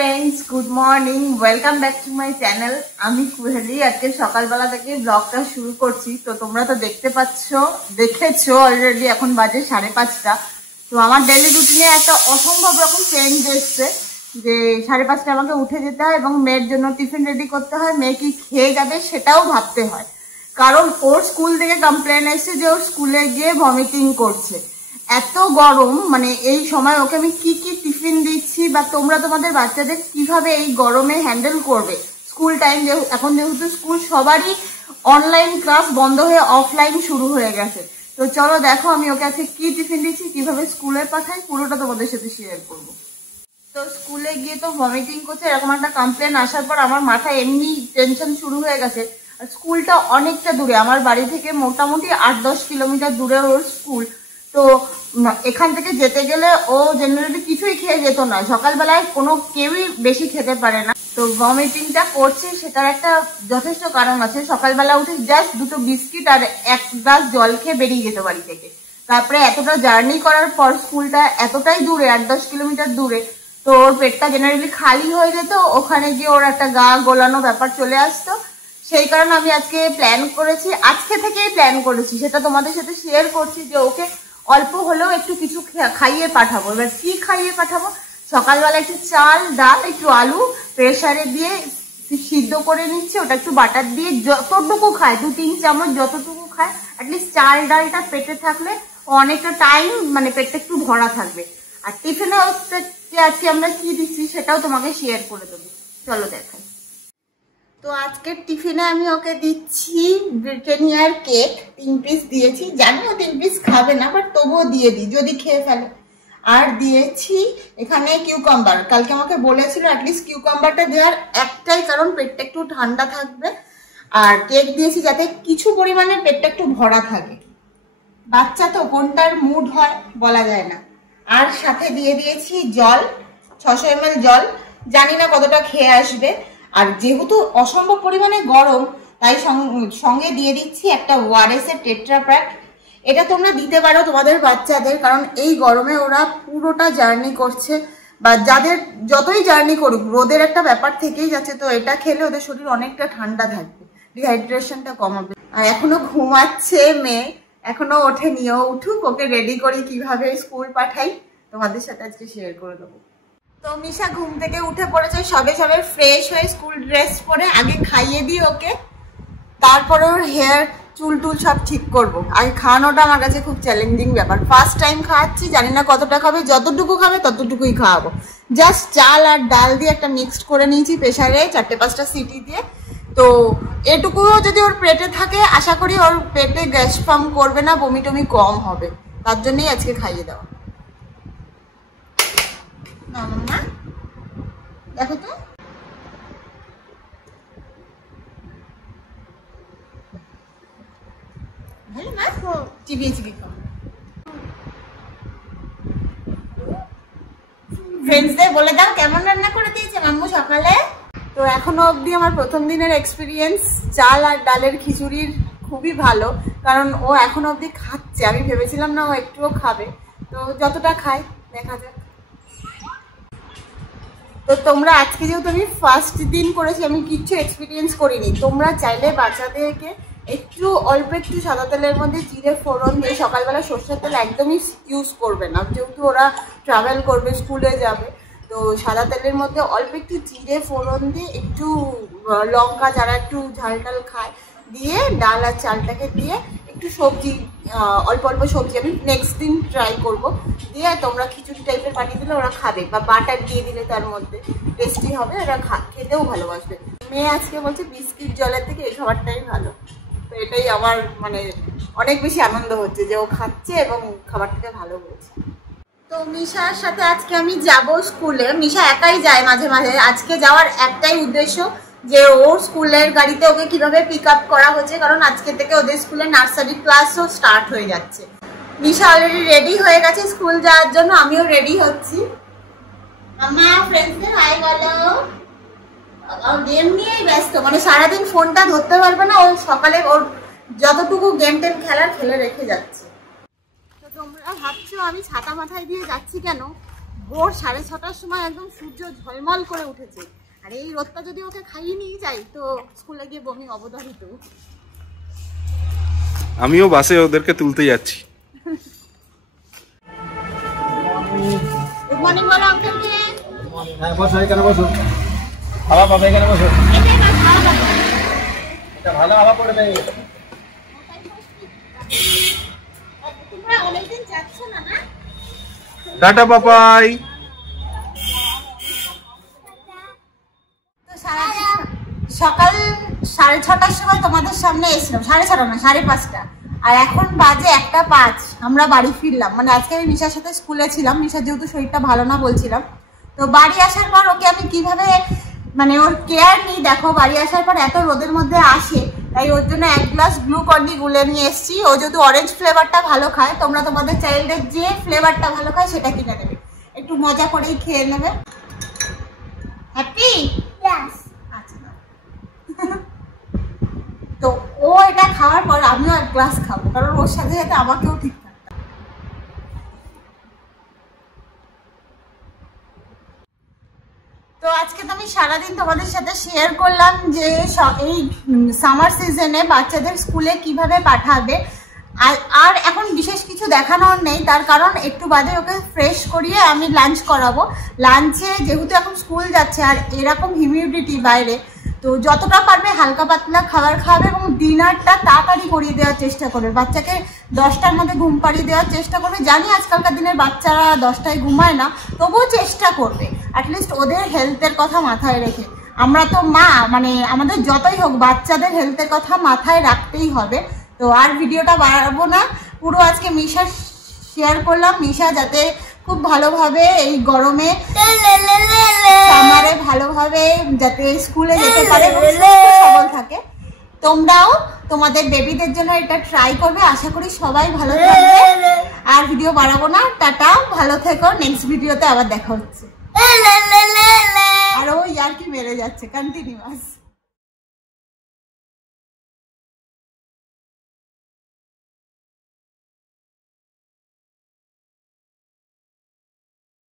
Friends good morning welcome back to my channel আমি কুহেলি আজকে সকালবেলা থেকে ব্লগটা শুরু করছি। তো তোমরা তো দেখেছো অলরেডি, এখন বাজে 5:30। তো আমার ডেইলি রুটিনে একটা অসম্ভব রকম চেঞ্জ এসছে যে 5:30 আমাকে উঠে যেতে হয় এবং মেয়ের জন্য টিফিন রেডি করতে হয়। মেয়ে কি খেয়ে যাবে সেটাও ভাবতে হয়, কারণ ওর স্কুল থেকে কমপ্লেন এসছে যে ওর স্কুলে গিয়ে ভমিটিং করছে। এত গরম, মানে এই সময় ওকে আমি কি কি টিফিন দিচ্ছি বা তোমরা তোমাদের বাচ্চাদের কিভাবে এই গরমে হ্যান্ডেল করবে। স্কুল টাইম এখন যেহেতু স্কুল সবারই অনলাইন ক্লাস বন্ধ হয়ে অফলাইন শুরু হয়ে গেছে। তো চলো দেখো আমি ওকে আজকে কি টিফিন দিচ্ছি, কিভাবে স্কুলে পাঠাই, পুরোটা তোমাদের সাথে শেয়ার করবো। তো স্কুলে গিয়ে তো ভমিটিং করছে, এরকম একটা কমপ্লেন আসার পর আমার মাথায় এমনি টেনশন শুরু হয়ে গেছে। আর স্কুলটা অনেকটা দূরে, আমার বাড়ি থেকে মোটামুটি 8-10 কিলোমিটার দূরে ওর স্কুল। তো এখান থেকে যেতে গেলে ও জেনারেলি কিছুই খেয়ে যেত না, সকালবেলায় কেউই বেশি খেতে পারে না। তো ভমিটিংটা করছে সেটার একটা যথেষ্ট কারণ আছে। সকালবেলা উঠে জাস্ট 2টো বিস্কিট আর 1 গ্লাস জল খেয়ে বেরিয়ে যেত বাড়ি থেকে। তারপরে এতটা জার্নি করার পর স্কুলটা এতটাই দূরে, 8-10 কিলোমিটার দূরে, তো ওর পেটটা জেনারেলি খালি হয়ে যেত। ওখানে গিয়ে ওর একটা গা গোলানো ব্যাপার চলে আসতো। সেই কারণে আমি আজকে আজকে থেকেই প্ল্যান করেছি, সেটা তোমাদের সাথে শেয়ার করছি যে ওকে অল্প হলেও একটু কিছু খাইয়ে পাঠাবো। এবার কি খাইয়ে পাঠাবো, সকালবেলা একটু চাল ডাল একটু আলু প্রেসারে দিয়ে সিদ্ধ করে নিচ্ছে, ওটা একটু বাটার দিয়ে যতটুকু খায় 2-3 চামচ যতটুকু খায়, অ্যাটলিস্ট চাল ডালটা পেটে থাকলে অনেকটা টাইম মানে পেটটা একটু ভরা থাকবে। আর টিফিনে আজকে আমরা কি দিচ্ছি সেটাও তোমাকে শেয়ার করে দেবো, চলো দেখাই। তো আজকের টিফিনে আমি ওকে দিচ্ছি ব্রিটানিয়ার কেক, 3 পিস দিয়েছি। জানি ও 3 পিস খাবে না, বাট তবুও দিয়ে দিই যদি খেয়ে ফেলে। আর দিয়েছি এখানে কিউকাম্বার, কালকে আমাকে বলেছিল অ্যাটলিস্ট কিউকাম্বারটা দেওয়ার একটাই কারণ পেটটা একটু ঠান্ডা থাকবে। আর কেক দিয়েছি যাতে কিছু পরিমাণে পেটটা একটু ভরা থাকে। বাচ্চা তো কোনটার মুড হয় বলা যায় না। আর সাথে দিয়ে দিয়েছি জল, 600 ml জল, জানি না কতটা খেয়ে আসবে। আর যেহেতু অসম্ভব পরিমাণে গরম, তাই সঙ্গে দিয়ে দিচ্ছি একটা ওআরএস এর টেট্রা প্যাক। এটা তোমরা দিতে পারো তোমাদের বাচ্চাদের, কারণ এই গরমে ওরা পুরোটা জার্নি করছে, বা যাদের যতই জার্নি করুক রোদের একটা ব্যাপার থেকেই যাচ্ছে। তো এটা খেলে ওদের শরীর অনেকটা ঠান্ডা থাকবে, ডিহাইড্রেশনটা কমাবে। আর এখনো ঘুমাচ্ছে মেয়ে, এখনো ওঠেনি। ও উঠুক, ওকে রেডি করি কিভাবে স্কুল পাঠাই তোমাদের সাথে আজকে শেয়ার করে দেবো। তো মিশা ঘুম থেকে উঠে পড়েছে সবে ফ্রেশ হয়ে স্কুল ড্রেস পরে। আগে খাইয়ে দিই ওকে, তারপরে ওর হেয়ার চুল টুল সব ঠিক করবো। আগে খাওয়ানোটা আমার কাছে খুব চ্যালেঞ্জিং ব্যাপার। ফার্স্ট টাইম খাওয়াচ্ছি, জানি না কতটা খাবে, যতটুকু খাবে ততটুকুই খাওয়াবো। জাস্ট চাল আর ডাল দিয়ে একটা মিক্সড করে নিয়েছি প্রেসারে 4-5টা সিটি দিয়ে। তো এটুকুও যদি ওর পেটে থাকে আশা করি ওর পেটে গ্যাস ফর্ম করবে না, বমি টমি কম হবে। তার জন্যই আজকে খাইয়ে দেওয়া। না মাম্মা দেখো তো, ভালো না চিবিয়ে খাও। ফ্রেন্ডসদের বলে দাও কেমন রান্না করে দিয়েছে মাম্মু সকালে। তো এখনো অবধি আমার প্রথম দিনের এক্সপিরিয়েন্স চাল আর ডালের খিচুড়ির খুবই ভালো, কারণ ও এখনো অবধি খাচ্ছে। আমি ভেবেছিলাম না ও একটুও খাবে, তো যতটা খাই দেখা যাক। তো তোমরা আজকে যেহেতু আমি ফার্স্ট দিন করেছি, আমি কিচ্ছু এক্সপিরিয়েন্স করিনি, তোমরা চাইলে বাচ্চাদেরকে অল্প একটু সাদা তেলের মধ্যে জিরে ফোড়ন দিয়ে, সকালবেলা সর্ষের তেল একদমই ইউজ করবে না যেহেতু ওরা ট্রাভেল করবে, স্কুলে যাবে। তো সাদা তেলের মধ্যে অল্প একটু জিরে ফোড়ন দিয়ে, একটু লঙ্কা, যারা একটু ঝাল টাল খায়, দিয়ে ডাল আর চালটাকে দিয়ে একটু সবজি, অল্প সবজি আমি নেক্সট দিন ট্রাই করব, দিয়ে তোমরা খিচুড়ি টাইপের পাঠিয়ে দিলে ওরা খাবে, বা বাটার দিয়ে দিলে তার মধ্যে টেস্টি হবে, ওরা খেতেও ভালোবাসবে। মেয়ে আজকে বলছে বিস্কিট জলের থেকে এই খাবারটাই ভালো। তো এটাই আমার মানে অনেক বেশি আনন্দ হচ্ছে যে ও খাচ্ছে এবং খাবারটাকে ভালো বলছে। তো মিশার সাথে আজকে আমি যাব স্কুলে। মিশা একাই যায় মাঝে মাঝে, আজকে যাওয়ার একটাই উদ্দেশ্য যে ওর স্কুলের গাড়িতে ওকে কিভাবে পিক আপ করা হচ্ছে, কারণ আজকে থেকে ওদের স্কুলে নার্সারি ক্লাসও স্টার্ট হয়ে যাচ্ছে। মিশা অলরেডি রেডি হয়ে গেছে স্কুল যাওয়ার জন্য, আমিও রেডি হচ্ছি। আমার ফ্রেন্ডসদের হাই বলো। গেম নিয়েই ব্যস্ত, মানে সারাদিন ফোনটা ধরতে পারবে না। ও সকালে ওর যতটুকু গেম টেম খেলে রেখে যাচ্ছে। তো তোমরা ভাবছো আমি ছাতা মাথায় দিয়ে যাচ্ছি কেন, ভোর 6:30টার সময় একদম সূর্য ঝলমল করে উঠেছে, আর এই রোদটা যদি ওকে খাইয়ে নিয়ে যাই তো স্কুলে গিয়ে বমি অবধারিত। আমিও বাসে ওদেরকে তুলতে যাচ্ছি। গুড মর্নিং বলো আঙ্কেলকে। হ্যাঁ বসো, এখানে বসো, হাওয়া পাবে, এখানে বসো, এটা ভালো হাওয়া পড়বে। তোমরা অনেকদিন যাচ্ছ না না? টাটা বাবাই। তো সকাল 6:30টার সময় তোমাদের সামনে এসেছিলাম, 6:30 না 5:30, আর এখন বাজে 1:05। আমরা বাড়ি ফিরলাম, মানে আজকে আমি মিশার সাথে স্কুলে ছিলাম, মিশার যেহেতু শরীরটা ভালো না বলছিলাম, তো বাড়ি আসার পর ওকে আমি কিভাবে মানে ওর কেয়ার নিই দেখো। বাড়ি আসার পর এত রোদের মধ্যে আসে, তাই ওর জন্য 1 গ্লাস গ্লুকন্ডি গুলে নিয়ে এসেছি। ও যদি অরেঞ্জ ফ্লেভারটা ভালো খায়, তোমরা তোমাদের চাইল্ডের যে ফ্লেভারটা ভালো খায় সেটা কিনে নেবে, একটু মজা করেই খেয়ে নেবে। হ্যাপি? আচ্ছা তো ও এটা খাওয়ার পর আমিও 1 গ্লাস খাবো, কারণ ওর সাথে সাথে আমাকেও ঠিক থাকবে। তো আজকে তো আমি সারাদিন তোমাদের সাথে শেয়ার করলাম যে এই সামার সিজনে বাচ্চাদের স্কুলে কিভাবে পাঠাবে। আর এখন বিশেষ কিছু দেখানোর নেই, তার কারণ একটু বাদে ওকে ফ্রেশ করিয়ে আমি লাঞ্চ করাবো। লাঞ্চে যেহেতু এখন স্কুল যাচ্ছে আর এরকম হিউমিডিটি বাইরে, তো যতটা পারবে হালকা পাতলা খাবার খাবে এবং ডিনারটা তাড়াতাড়ি করিয়ে দেওয়ার চেষ্টা করবে। বাচ্চাকে 10টার মধ্যে ঘুম পাড়িয়ে দেওয়ার চেষ্টা করবে। জানি আজকালকার দিনের বাচ্চারা 10টায় ঘুমায় না, তবুও চেষ্টা করবে অ্যাটলিস্ট ওদের হেলথের কথা মাথায় রেখে। আমরা তো মা, মানে আমাদের যতই হোক বাচ্চাদের হেলথের কথা মাথায় রাখতেই হবে। তো আর ভিডিওটা বাড়াবো না, পুরো আজকে মিশা শেয়ার করলাম। মিশা যাতে খুব ভালোভাবে এই গরমে সামারে ভালোভাবে যাতে স্কুলে যেতে পারে এবং সবল থাকে। তোমরাও তোমাদের বেবিদের জন্য এটা ট্রাই করবে, আশা করি সবাই ভালো থাকবে। আর ভিডিও বাড়াবো না, টাটা, ভালো থেকো। নেক্সট ভিডিওতে আবার দেখা হচ্ছে। আর ও ইয়ার্কি মেরে যাচ্ছে কন্টিনিউয়াস।